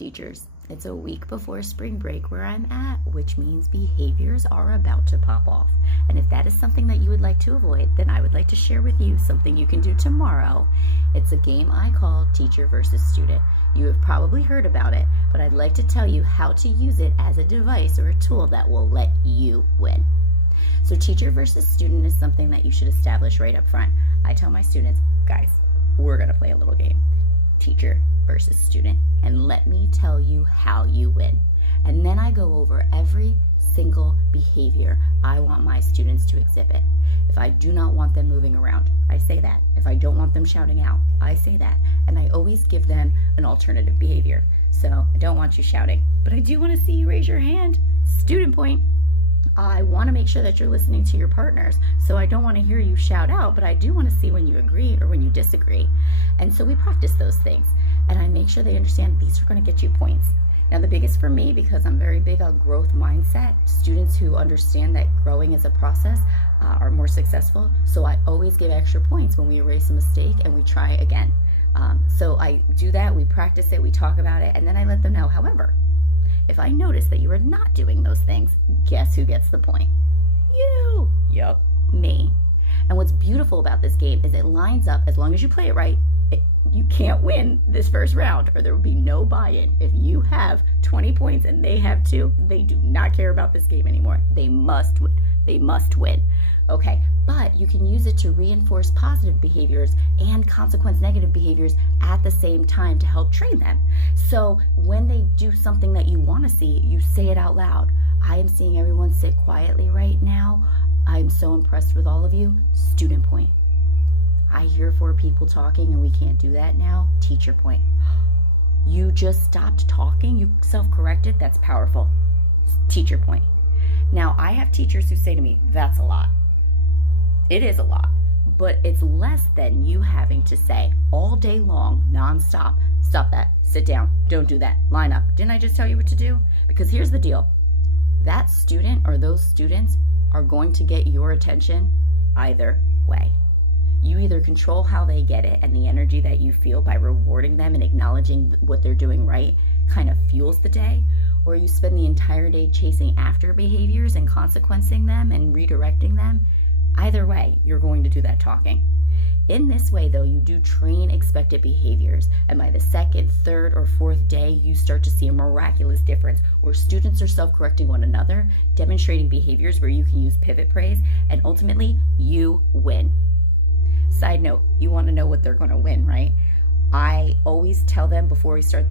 Teachers, it's a week before spring break where I'm at, which means behaviors are about to pop off. And if that is something that you would like to avoid, then I would like to share with you something you can do tomorrow. It's a game I call Teacher versus Student. You have probably heard about it, but I'd like to tell you how to use it as a device or a tool that will let you win. So teacher versus student is something that you should establish right up front. I tell my students, guys, we're gonna play a little game. Teacher versus student, and let me tell you how you win. And then I go over every single behavior I want my students to exhibit. If I do not want them moving around, I say that. If I don't want them shouting out, I say that. And I always give them an alternative behavior. So I don't want you shouting, but I do want to see you raise your hand. Student point. I want to make sure that you're listening to your partners, so I don't want to hear you shout out, but I do want to see when you agree or when you disagree. And so we practice those things, and I make sure they understand these are going to get you points. Now, the biggest for me, because I'm very big on growth mindset, students who understand that growing is a process are more successful, so I always give extra points when we erase a mistake and we try again. So I do that, we practice it, we talk about it, and then I let them know, however, if I notice that you are not doing those things, guess who gets the point? You. Yup, me. And what's beautiful about this game is it lines up, as long as you play it right, you can't win this first round or there will be no buy-in. If you have 20 points and they have 2, they do not care about this game anymore. They must win. They must win. Okay, but you can use it to reinforce positive behaviors and consequence negative behaviors at the same time to help train them. So when they do something that you want to see, you say it out loud. I am seeing everyone sit quietly right now. I'm so impressed with all of you. Student point. I hear 4 people talking and we can't do that now. Teacher point. You just stopped talking. You self-corrected. That's powerful. Teacher point. Now, I have teachers who say to me, that's a lot. It is a lot, but it's less than you having to say all day long, nonstop, stop that, sit down, don't do that, line up. Didn't I just tell you what to do? Because here's the deal. That student or those students are going to get your attention either way. You either control how they get it and the energy that you feel by rewarding them and acknowledging what they're doing right kind of fuels the day, or you spend the entire day chasing after behaviors and consequencing them and redirecting them. Either way, you're going to do that talking. In this way, though, you do train expected behaviors, and by the 2nd, 3rd, or 4th day, you start to see a miraculous difference where students are self-correcting one another, demonstrating behaviors where you can use pivot praise, and ultimately, you win. Side note, you want to know what they're going to win, right? I always tell them before we start